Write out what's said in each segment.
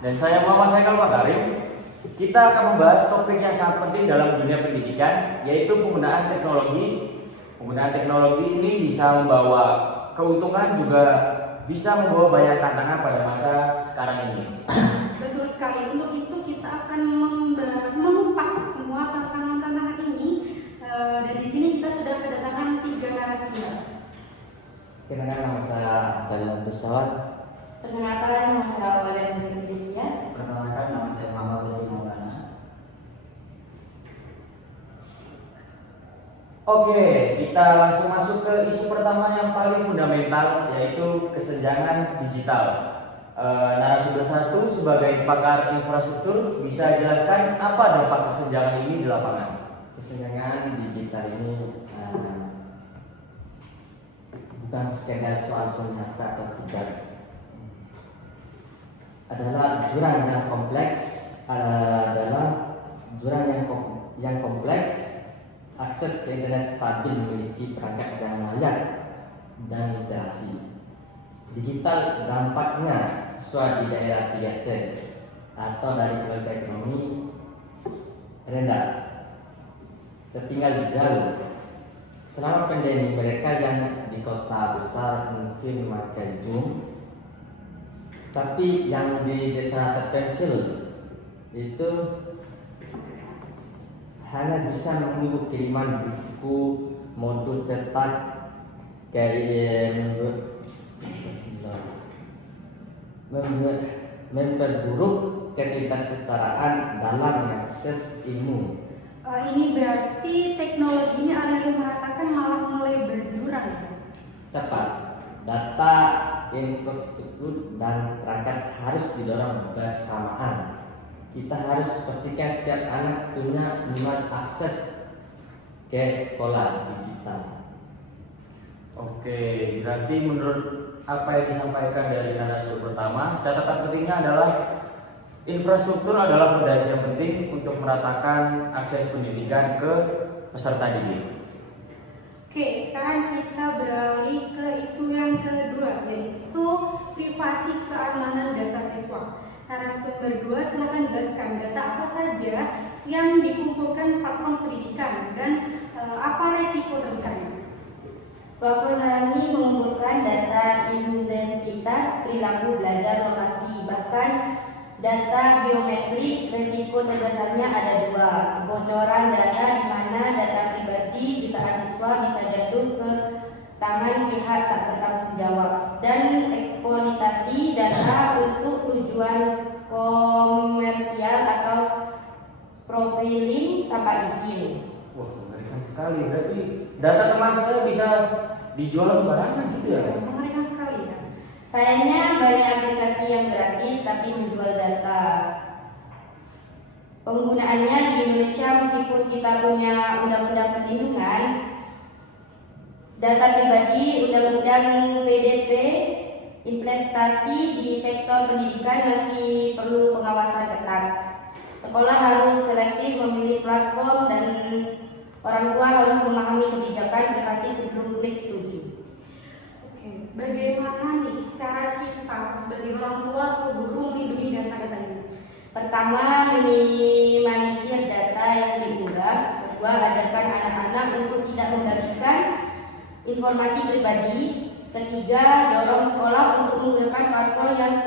Dan saya Muhammad Haikal Makarim. Kita akan membahas topik yang sangat penting dalam dunia pendidikan, yaitu penggunaan teknologi. Penggunaan teknologi ini bisa membawa keuntungan, juga bisa membawa banyak tantangan pada masa sekarang ini. Betul sekali. Untuk itu kita akan mengupas semua tantangan-tantangan ini. Dan di sini kita sudah kedatangan 3 narasumber. Kenalkan, nama saya Abdul Abdul. Perkenalkan, nama saya Awalnya Indonesia. Perkenalkan, nama saya Muhammad Dedi Maulana. Oke, kita langsung masuk ke isu pertama yang paling fundamental, yaitu kesenjangan digital. Narasumber 1 sebagai pakar infrastruktur bisa jelaskan apa dampak kesenjangan ini di lapangan? Kesenjangan digital ini bukan sekedar soal punya atau tidak, adalah jurang yang kompleks, akses ke internet stabil, memiliki perangkat yang layak dan literasi digital. Dampaknya sesuai di daerah 3T atau dari keluarga ekonomi rendah, tertinggal jauh. Selama pandemi, mereka yang di kota besar mungkin memakai Zoom, tapi yang di desa terpencil itu hanya bisa menunggu kiriman buku modul cetak memperburuk kesetaraan dalam mengakses ilmu. Ini berarti teknologi ini ada yang meratakan malah mulai berjurang. Tepat. Data, infrastruktur, dan perangkat harus didorong bersamaan. Kita harus pastikan setiap anak punya minimal akses ke sekolah digital. Oke, berarti menurut apa yang disampaikan dari narasumber pertama, catatan pentingnya adalah infrastruktur adalah fondasi yang penting untuk meratakan akses pendidikan ke peserta didik. Oke, sekarang kita beralih ke isu yang kedua, yaitu privasi keamanan data siswa. Narasumber 2, silakan jelaskan data apa saja yang dikumpulkan platform pendidikan dan apa resiko terbesarnya. Platform ini mengumpulkan data identitas, perilaku belajar, lokasi, bahkan data biometrik. Resiko terbesarnya ada 2. Kebocoran data, di mana data pribadi jutaan siswa bisa jatuh ke tangan pihak tak bertanggung jawab, dan eksploitasi data untuk tujuan komersial atau profiling tanpa izin. Wah, mengerikan sekali. Berarti data teman saya bisa dijual sembarangan gitu ya? Mengerikan sekali kan? Sayangnya banyak aplikasi yang gratis tapi menjual data. Penggunaannya di Indonesia, meskipun kita punya undang-undang perlindungan data pribadi, undang-undang PDP, investasi di sektor pendidikan masih perlu pengawasan ketat. Sekolah harus selektif memilih platform dan orang tua harus memahami kebijakan privasi sebelum klik setuju. Oke, bagaimana nih cara kita sebagai orang tua atau guru melindungi data-data ini? Pertama, minimalisir data yang diunggah. Kedua, ajarkan anak-anak untuk tidak membagikan informasi pribadi. Ketiga, dorong sekolah untuk menggunakan platform yang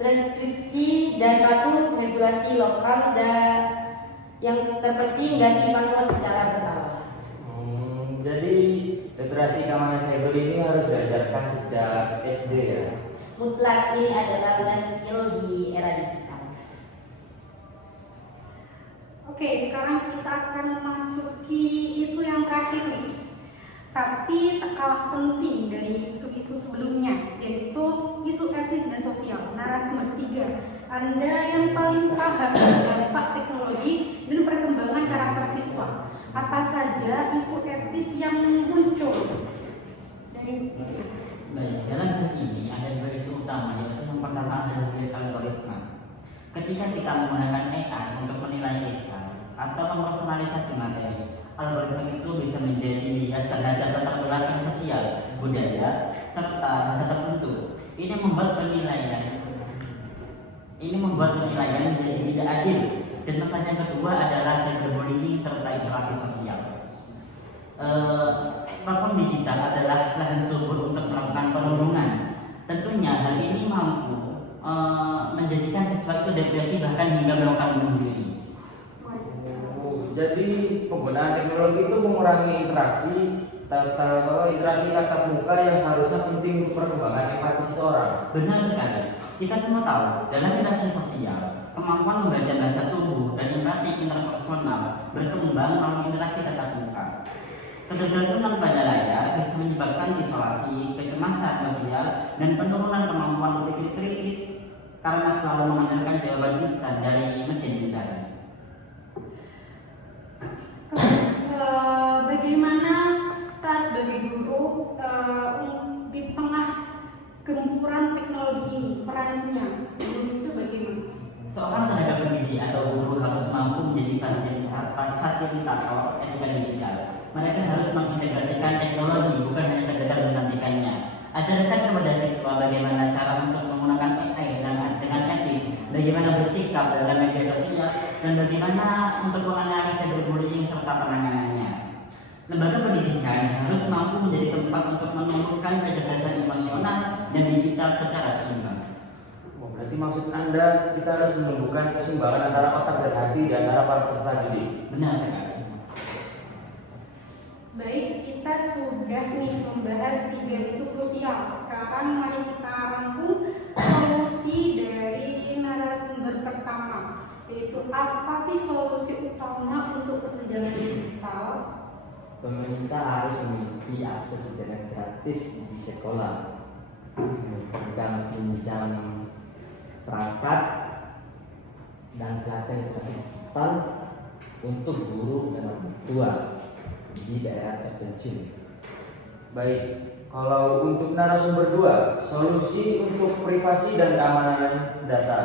transkripsi dan patuh regulasi lokal, dan yang terpenting ganti password secara berkala. Jadi literasi keamanan cyber ini harus diajarkan sejak SD ya? Mutlak, ini adalah life skill di era digital. Oke, sekarang kita akan memasuki isu yang terakhir nih, tapi tak kalah penting dari isu-isu sebelumnya, yaitu isu etis dan sosial. Narasumber 3, Anda yang paling paham dampak teknologi dan perkembangan karakter siswa. Apa saja isu etis yang muncul dari isu itu? Baik, dalam hal ini ada 2 isu utama, yaitu yang pertama adalah bias algoritma. Ketika kita menggunakan AI untuk menilai esai atau mempersonalisasi materi, algoritma itu bisa menjadi bias terhadap latar belakang sosial budaya, serta bahasa tertentu. Ini membuat penilaian menjadi tidak adil. Dan masalah yang kedua adalah cyberbullying serta isolasi sosial. Platform digital adalah lahan subur untuk melakukan perundungan. Tentunya hal ini mampu menjadikan sesuatu depresi bahkan hingga melakukan bunuh diri. Jadi penggunaan teknologi itu mengurangi interaksi tatap muka yang seharusnya penting untuk perkembangan empati seseorang. Benar sekali. Kita semua tahu dalam interaksi sosial, kemampuan membaca bahasa tubuh dan empati interpersonal berkembang melalui interaksi tatap muka. Ketergantungan pada layar bisa menyebabkan isolasi, kecemasan sosial, dan penurunan kemampuan berpikir kritis karena selalu mengandalkan jawaban instan dari mesin pencari. Bagaimana kita sebagai guru di tengah gempuran teknologi ini, perannya guru itu bagaimana? Seorang tenaga pendidik atau guru harus mampu menjadi fasilitator etika digital. Mereka harus mengintegrasikan teknologi, bukan hanya sekedar menantikannya. Ajarkan kepada siswa bagaimana cara untuk menggunakan AI dengan etis, bagaimana bersikap dalam media sosial, dan bagaimana untuk menganalisa cyberbullying serta penanganannya. Lembaga pendidikan harus mampu menjadi tempat untuk menumbuhkan kecerdasan emosional dan digital secara seimbang. Berarti maksud Anda kita harus menumbuhkan keseimbangan antara otak dan hati di antara para peserta didik. Benar sekali. Baik, kita sudah nih membahas 3 isu krusial. Sekarang mari kita rangkum solusi dari narasumber pertama, yaitu apa sih solusi utama untuk kesenjangan digital? Pemerintah harus memiliki akses internet gratis di sekolah, memberikan pinjam perangkat dan pelatihan digital untuk guru dan orang tua di daerah terpencil. Baik, kalau untuk narasumber 2, solusi untuk privasi dan keamanan data.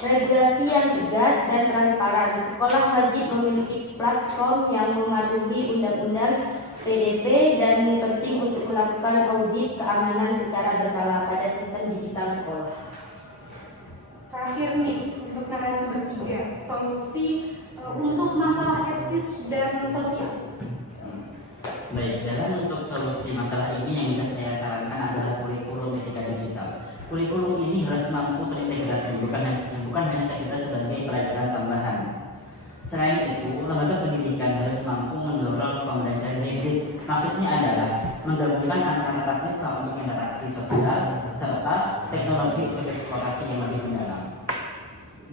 Regulasi yang tegas dan transparan. Sekolah wajib memiliki platform yang mematuhi undang-undang PDP dan penting untuk melakukan audit keamanan secara berkala pada sistem digital sekolah. Terakhir nih, untuk narasumber 3, solusi untuk masalah etis dan sosial. Baik, dalam untuk solusi masalah ini yang bisa saya sarankan adalah kurikulum etika digital. Kurikulum ini harus mampu terintegrasi, bukan hanya sekedar sebagai pelajaran tambahan. Selain itu, lembaga pendidikan harus mampu mendorong pembelajaran hibrid. Maksudnya adalah menggabungkan antara tatap muka untuk interaksi sosial serta teknologi untuk eksplorasi yang lebih mendalam.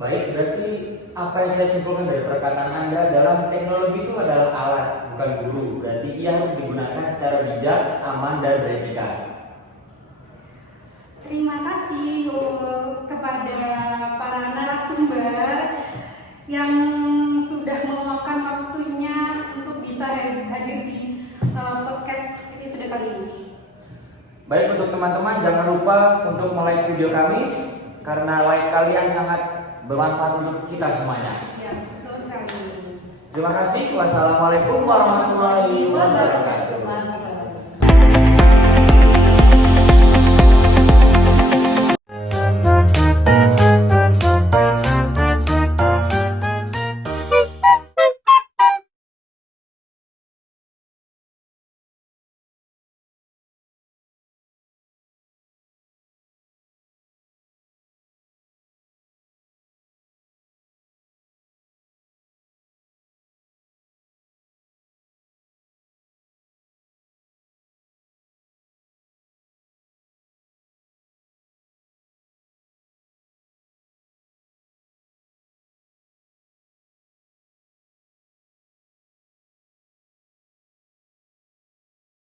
Baik, berarti apa yang saya simpulkan dari perkataan Anda adalah teknologi itu adalah alat, bukan guru. Berarti ia harus digunakan secara bijak, aman, dan beretika. Terima kasih kepada para narasumber yang sudah meluangkan waktunya untuk bisa hadir di podcast episode kali ini. Baik, untuk teman-teman jangan lupa untuk like video kami karena like kalian sangat bermanfaat untuk kita semuanya. Ya, betul sekali. Terima kasih. Wassalamualaikum warahmatullahi wabarakatuh.